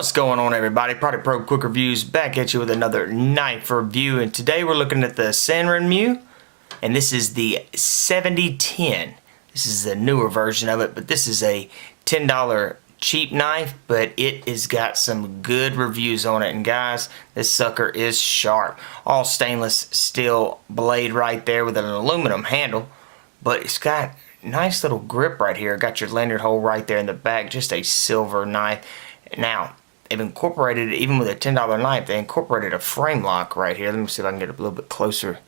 What's going on, everybody? Product Probe Quick Reviews back at you with another knife review, and today we're looking at the Sanrenmu, and this is the 7010. This is the newer version of it, but this is a $10 cheap knife, but it has got some good reviews on it. And guys, this sucker is sharp. All stainless steel blade right there with an aluminum handle, but it's got nice little grip right here. Got your lanyard hole right there in the back, just a silver knife. Now, they've incorporated, even with a $10 knife, they incorporated a frame lock right here. Let me see if I can get it a little bit closer.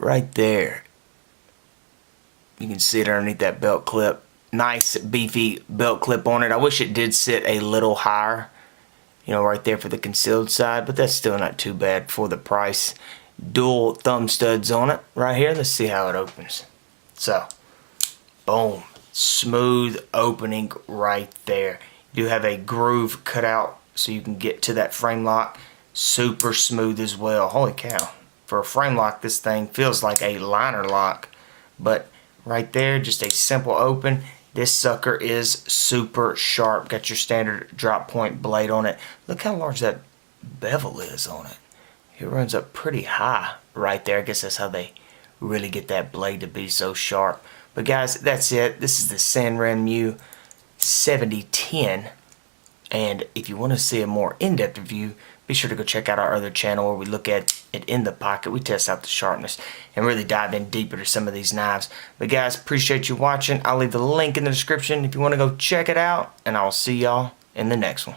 Right there. You can see it underneath that belt clip. Nice, beefy belt clip on it. I wish it did sit a little higher, you know, right there for the concealed side, but that's still not too bad for the price. Dual thumb studs on it right here. Let's see how it opens. So, boom. Smooth opening right there. You do have a groove cut out so you can get to that frame lock. Super smooth as well. Holy cow. For a frame lock, this thing feels like a liner lock. But right there, just a simple open. This sucker is super sharp. Got your standard drop point blade on it. Look how large that bevel is on it. It runs up pretty high right there. I guess that's how they really get that blade to be so sharp. But guys, that's it. This is the Sanrenmu 7010, and if you want to see a more in-depth review, be sure to go check out our other channel where we look at it in the pocket. We test out the sharpness and really dive in deeper to some of these knives. But guys, appreciate you watching. I'll leave the link in the description if you want to go check it out, and I'll see y'all in the next one.